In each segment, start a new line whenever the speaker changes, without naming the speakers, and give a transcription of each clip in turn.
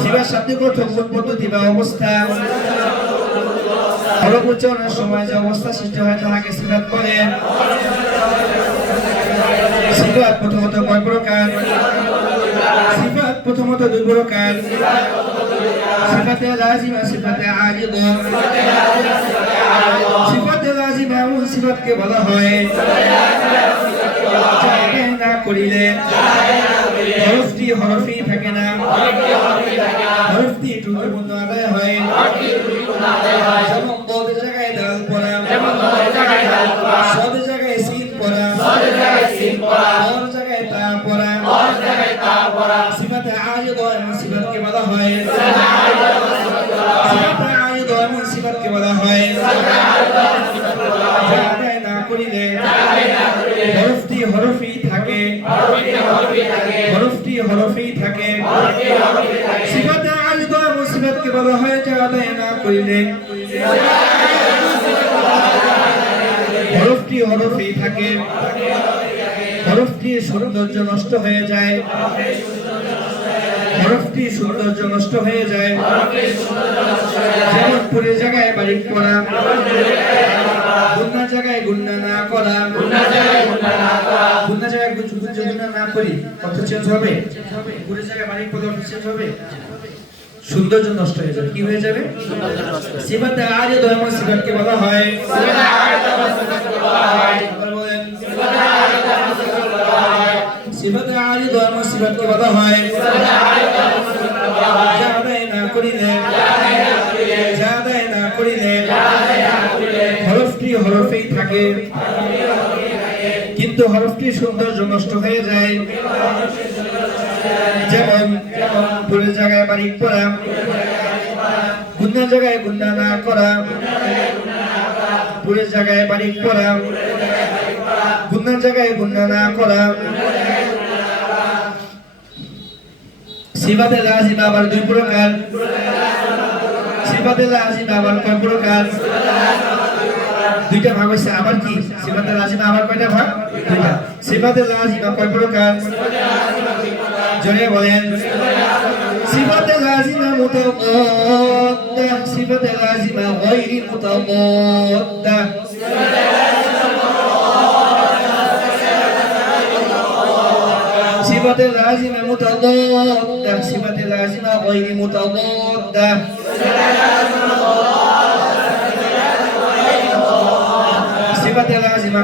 সিবার শাব্দিক অর্থ কোন পদ্ধতি বা অবস্থা। উচ্চারণের সময় যে অবস্থা সৃষ্টি হয় তাহাকে সিফাত বলে সিফাত প্রথমত কয় প্রকার? সিফাত প্রথমত দুই প্রকার। সিফাতে লাজিমা সিফাতে আরিদ সিফাতে লাজিমা এমন সিফাতকে বলা হয়। না করিলে হরফটি হরফই থাকে না। হরফটি টুকুপূর্ণ আদায় হয়। যেমন বদের জায়গায় ডাল পড়া। সদের জায়গায় সিন পড়া। বর জায়গায় তা পড়া। সিফাতে আরিদ এমন সিফাতকে বলা হয়। সিফাতে আরিদ এমন সিফাতকে বলা হয়। হরফই থাকে। হরফটি হরফই থাকে। সিফাতে আরিদ এমন সিফাতকে বলা হয় যা আদায় না করিলে। হরফটি হরফই থাকে। হরফটি সৌন্দর্য নষ্ট হয়ে যায়। হরফটি সৌন্দর্য নষ্ট হয়ে যায়। যেমন পুরে জায়গায় বাড়ি করা। গুন্না জায়গায় গুন্না না করা। গুন্না জায়গায় গুজ- গুজ- গুন্না জায়গায় গুন্না না করি অর্থ চেঞ্জ হবে? পুরে জায়গায় বাড়ি পড়লে অর্থ চেঞ্জ হবে? সৌন্দর্য নষ্ট হয়ে যাবে। কি হয়ে যাবে? সিফাতে আরে দয়াময় সিফাতকে বলা হয়। আবার বলেন। সিফাতে আরে দয়াময় সিফাতকে বলা হয়। যা আদায় না করিলে। যা আদায় না করিলে। হরফেই থাকে। কিন্তু হরফটি সৌন্দর্য নষ্ট হয়ে যায়? যেমন পুরের জায়গায় বাড়ি পড়া গুন্না জায়গায় গুন্না না করা পুরের জায়গায় বাড়ি পড়া গুন্নার জায়গায় গুন্না না করা। সিফাতে লাজিম আবার দুই প্রকার। সিফাতে লাজিম আবার কয় প্রকার? দুইটা ভাগ হইছে আবার কি সিফাতে লাজিম আবার কয়টা ভাগ দুইটা সিফাতে লাজিম কয় প্রকার জনে বলেন সিফাতে লাজিমা মুতামাদ্দা সিফাতে লাজিমা গায়রি মুতামাদ্দা صفة لازمة متضادة صفة لازمة غير متضادة صفة لازمة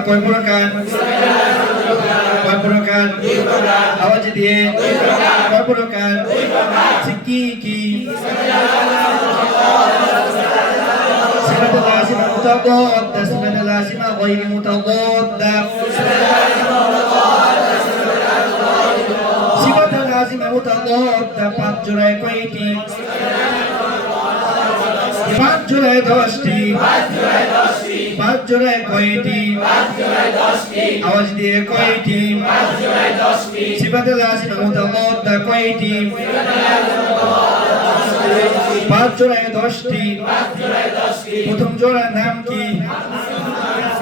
কয় প্রকার কয় প্রকার আওয়াজ দিয়ে কয় প্রকার কি কি صفة لازمة متضادة صفة لازمة غير متضادة সিফাতে লাজিমা মুতাদাদ্দা পাঁচ জোড়ায় কয়টি পাঁচ জোড়ায় দশটি পাঁচ জোড়ায় কয়টি? আওয়াজ দিয়ে কয়টি? সিফাতে লাজিমা মুতাদাদ্দা কয়টি? পাঁচ জোড়ায় দশটি। প্রথম জোড়ার নাম কি?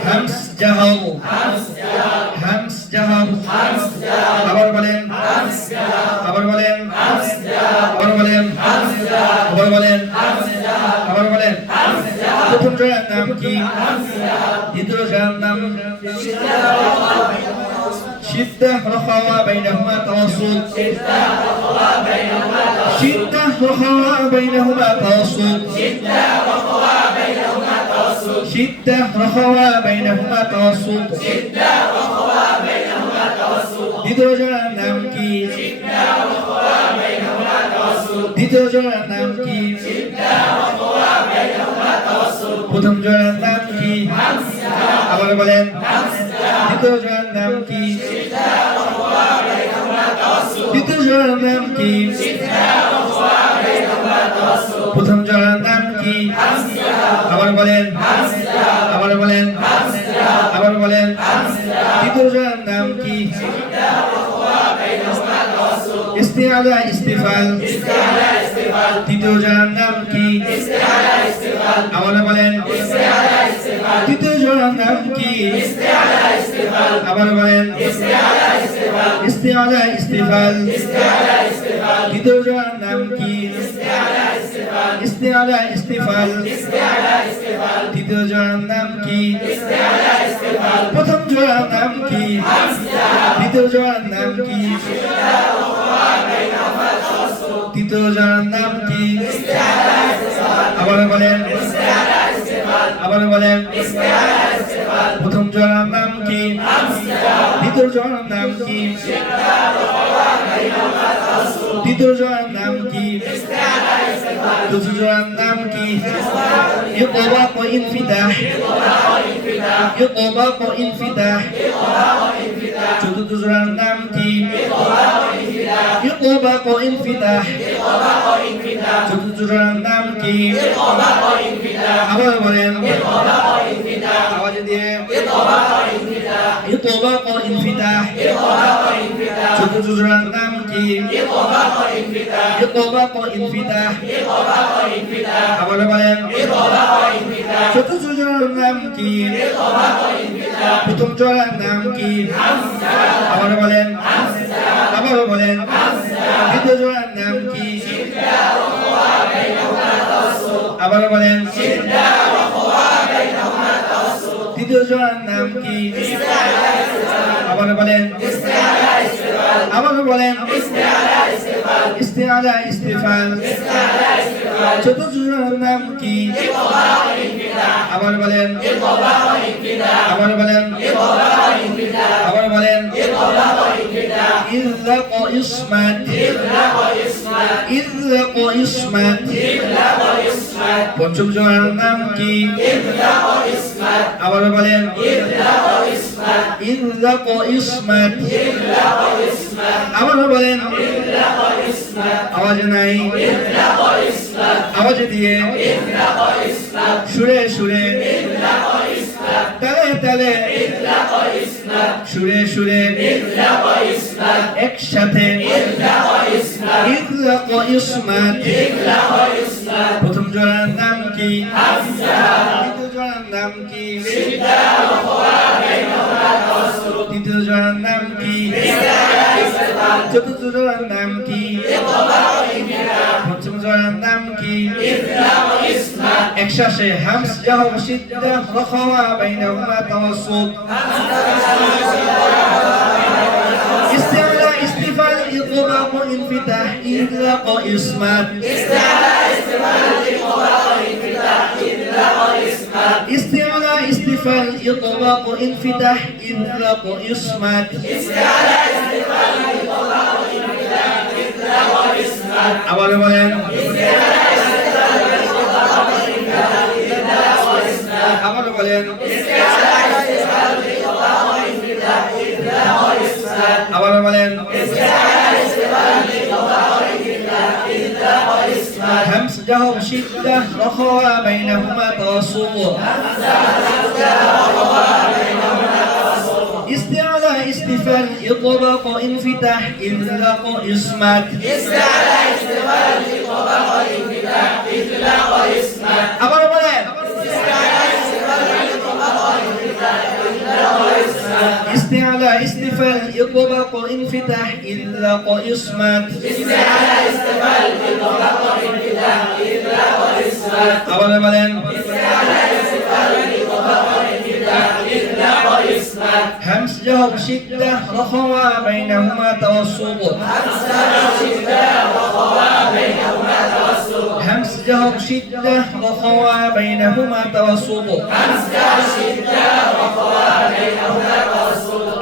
হামস জাহাল হামস شدة رخاوة بينهما توسط شدة رخاوة بينهما توسط شدة رخاوة بينهما توسط দ্বিতীয় জোড়ার নাম কি দ্বিতীয় জোড়ার নাম কি প্রথম জোড়ার নাম কি আবার বলেন দ্বিতীয় জোড়ার নাম কি জোড়ার নাম কি প্রথম জোড়ার নাম কি? আবার বলেন। আবার বলেন। আবার বলেন। দ্বিতীয় জোড়ার নাম কি? ইস্তিআলা ইস্তিফাল। তৃতীয় জোড়ার নাম কি? আবার বলেন। দ্বিতীয় নাম কি দ্বিতীয় নাম কি নাম কি? প্রথম জোড়ার নাম কি? দ্বিতীয় জোড়ার নাম কি? তৃতীয় জোড়ার নাম কি? আবার বলেন। আবার বলেন। প্রথম জোড়ার নাম কি? দ্বিতীয় জোড়ার নাম কি? তৃতীয় জোড়ার নাম কি? চতুর্থ জোড়ার নাম কি? ইতবাক ও ইনফিতাহ। ইতবাক ও ইনফিতাহ। চতুর্থ জোড়ার নাম কি? ইতবাক ও ইনফিতাহ চতুর্থ জোড়ার নাম কি আবার বলেন আওয়াজ দিয়ে ইতবাক ও ইনফিতাহ চতুর্থ জোড়ার নাম কি ইতবাক ও ইনফিতাহ আবার বলেন চতুর্থ জোড়ার নাম কি প্রথম জোড়ার নাম কি আবার বলেন আবার বলেন দ্বিতীয় জোড়ার নাম কি? আবার বলেন তৃতীয় জোড়ার নাম কি? আবার বলেন আবার বলেন ইস্তেআলা ইস্তেফাল। চতুর্থ জোড়ার নাম কি? আবার বলেন আবার বলেন আবার বলেন ইল্লাক ও ইসমাত। ইল্লাক ও ইসমাত। পঞ্চম জোড়ার নাম কি? আবার বলেন। ইল্লাক ও ইসমাত। আবার বলেন। আওয়াজ নাই। আওয়াজ দিয়ে। সুরে সুরে। তালে তালে। সুরে সুরে। একসাথে। প্রথম জোড়ার নাম কি? দ্বিতীয় নাম কি? তৃতীয় জোড়ার নাম কি? চতুর্থ জোড়ার নাম কি? إكشاش همس له شدة رخوا بينهما توسط. استعلاء استفال إطلاق انفتاح إطلاق إصمات استعلاء استفال إطلاق انفتاح إطلاق إصمات استعلاء استفال إطلاق انفتاح إطلاق إصمات استعلاء استفال إطلاق انفتاح إطلاق إصمات أولا ما বলেন আবার বলেন همس جهر شدة رخوا بينهما توسط استعلاء استفال إطلاق انفتاح إطلاق إصمات على استفال إطبق انفتاح إلا إصمت على استفال إطبق انفتح إذلق إصمت أولا بلين استفال إطبق انفتح إذلق إصمت همس جر شدة رخوا بينهما توسط. همس جر شدة رخوا بينهما توسط همس جر شدة رخوا بينهما توسط همس جهر شدة رخوا بينهما توسط.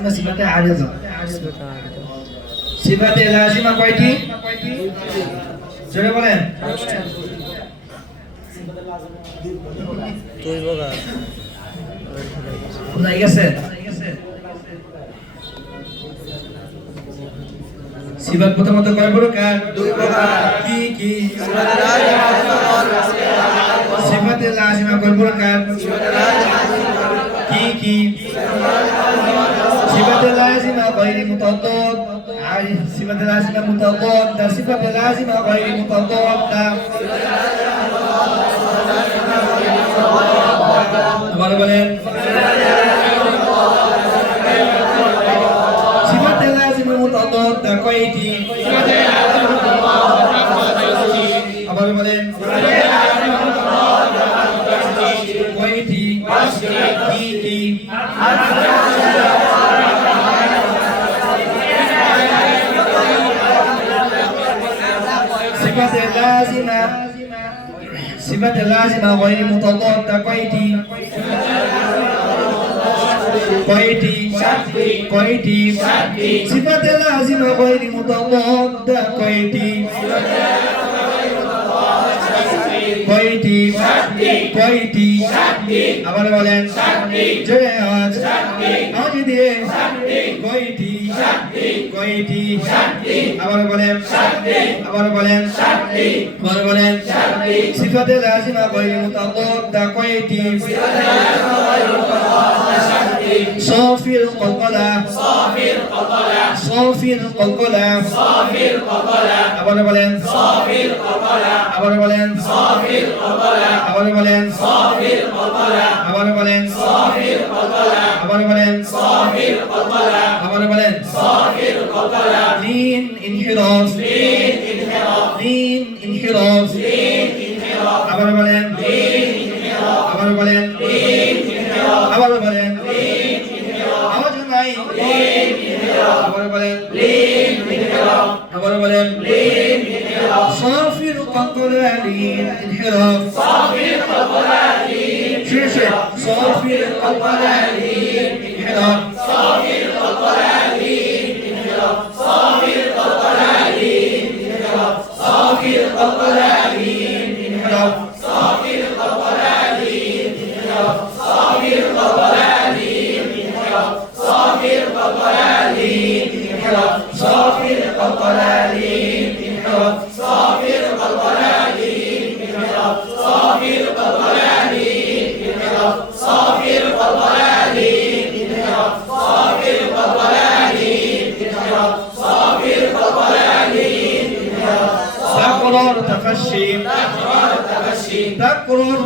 লাজিমা সিফাতে আরিজা সিফাতে লাজিমা কয়টি? জোরে বলেন।
তুই বগা।
কোথায় গেছে? সিফাত প্রথমত কয় প্রকার দুই প্রকার কি কি? সিফাতে لازمة متضادة صفة لازمة غير متضادة আবার বলেন সিফাতে লাজিমে মুতাদাদা কয়টি? আবার বলেন কয়টি? পাঁচটি اللازمة صفة اللازمة غير متضادة قيدي قيدي قيدي صفة اللازمة غير متضادة قيدي কয়টি কয়টি আবার বলেন জয় আজ আজ দিয়ে কয়টি কয়টি আবার বলেন আবার বলেন আবার বলেন সিফাতে লাজিমা গায়রি মুতাদাদ্দা কয়টি صافي القلقلة صافي القلقلة صافي القلقلة صافي القلقلة আবার বলেন صافي القلقلة আবার বলেন صافي القلقلة আবার বলেন صافي القلقلة আবার বলেন صافي القلقلة আবার বলেন صافي القلقلة আবার বলেন صافي القلقلة لين انحراف لين انحراف لين انحراف لين انحراف আবার বলেন لين انحراف আবার বলেন لين انحراف আবার বলেন আওয়াজ নাই আবার বলেন আবার বলেন صافر قلقلالين انحراف صافر قلقلالين شيشة صافر قلقلالين انحراف القلقلالين انحراف صافي القلقلالين انحراف صافي القلقلالين انحراف صافي القلقلالين انحراف صافي القلقلالين انحراف صافي القلقلالين انحراف صافي القلقلالين انحراف تقرر تفشي تقرر تفشي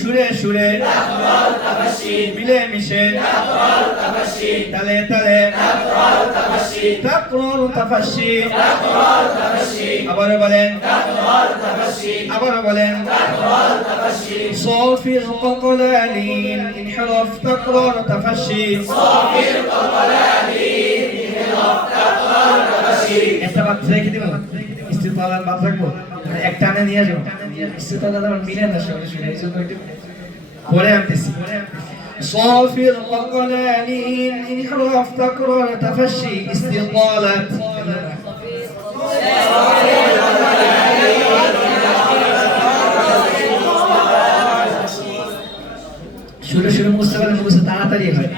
সুরে সুরে মিলে মিশে তালে তালে আবার বলেন আবার বলেন صافي القطلان انحرف تكرار تفشي صافي القطلان انحرف تكرار تفشي একটা বাচ্চা রেখে দিবেন স্ত্রী তালার বাদ রাখব এক টানে নিয়ে যাবো ইস্তিতালা আমার মিলে না সঙ্গে সঙ্গে এই জন্য একটু পরে আনতেছি صافي القلقلالين انحراف تكرار تفشي استطالة শুরু শুরু বুঝতে পারলে বুঝতে তাড়াতাড়ি হয়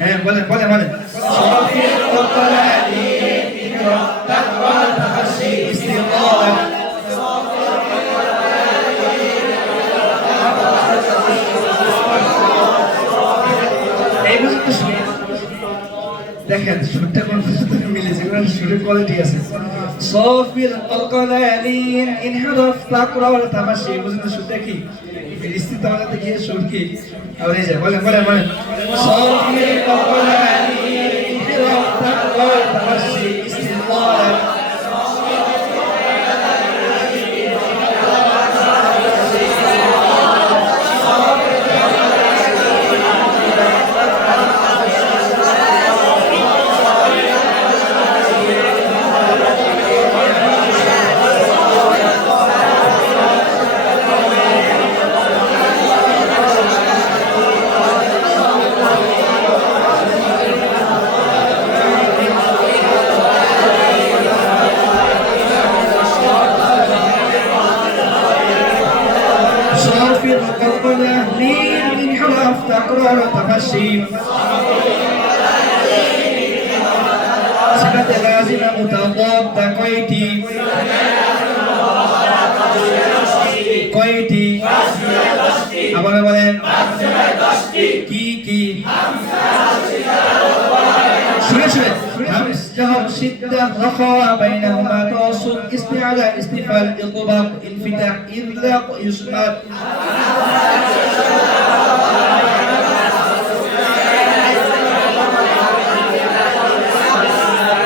হ্যাঁ বলেন বলেন বলেন صافي القلقلالين দেখেন, সুরটা কোন সুরটা মিলেছে? কোন সুরের কোয়ালিটি আছে। সফিল কলকলালিন ইনহারাফ ওয়া তামাশি। বুঝুন সুরটা কি? ফিলিস্তিন আমাদের গিয়ে সুর কি? আর এই যে বলে বলে বলে সফিল কলকলালিন ইনহারাফ ওয়া তামাশি। শুনে শুনে همس جهر شدة رخاء بينهما توسط استعلاء استفال إطباق انفتاح إطلاق إصمات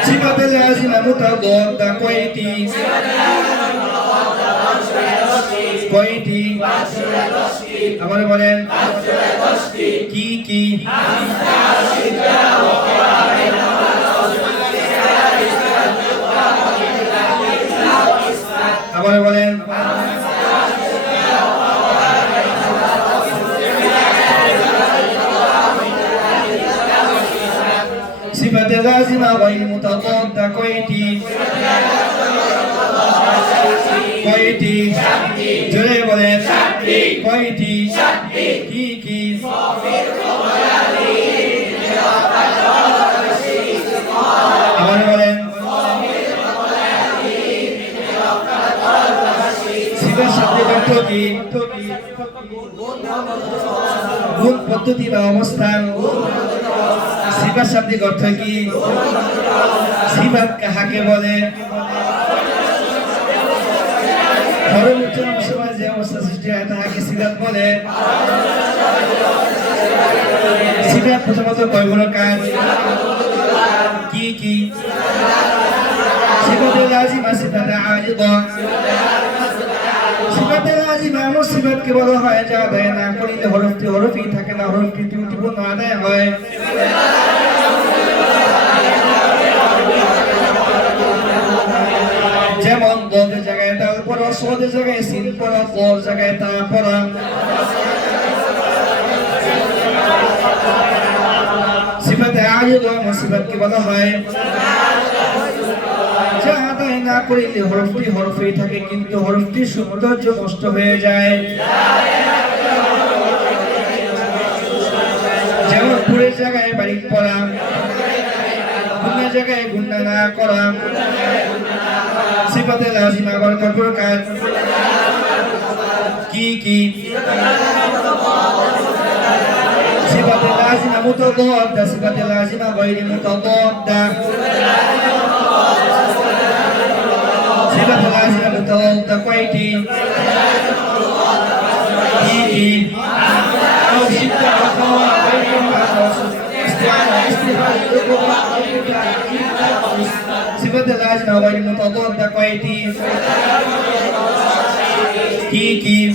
صفة لازمة متضادة কয়টি কয়টি আবার বলেন কি কি সকলে বলেন সিফাতে লাজিমা ওয়াই মুতাদ্দা কয়টি? কয়টি? জোরে বলেন আমার বলেন কি গুণ পদ্ধতি বা অবস্থান। সিফার শব্দের অর্থ কি? সিফাত কাহাকে বলে? ধর্ম উচ্চারণের সময় যে অবস্থা সৃষ্টি হয়, তাহাকে সিফাত বলে। সিফাত প্রথমত কয় বড় কাজ? কি কি? সিফাতে লাজিমা সিফাতে আলিদা। সিফাতে লাজিমা এমন সিফাতকে বলা হয়, যা আদায় না করিলে হরফটি হরফই থাকে না হয়। যেমন দলের জায়গায় তাল পড়া সোদের জায়গায় সিন পড়া তোর জায়গায় তা পড়া সিফাতে আয়ুদ সিফাতকে বলা হয়। না করিলে হরফটি হরফেই থাকে, কিন্তু হরফটির সৌন্দর্য নষ্ট হয়ে যায়। যেমন পুরের জায়গায় বাড়ি পড়া গুন্নার জায়গায় গুন্না না করা, সিফাতে লাজিমা আবার কঠোর কাজ। কি কি? সিফাতে লাজিমা মুতাদাদ্দা সিফাতে লাজিমা গায়রি মুতাদাদ্দা استعانة استفادة القوة صفة اللازمة غير متضادة كويتي كي كي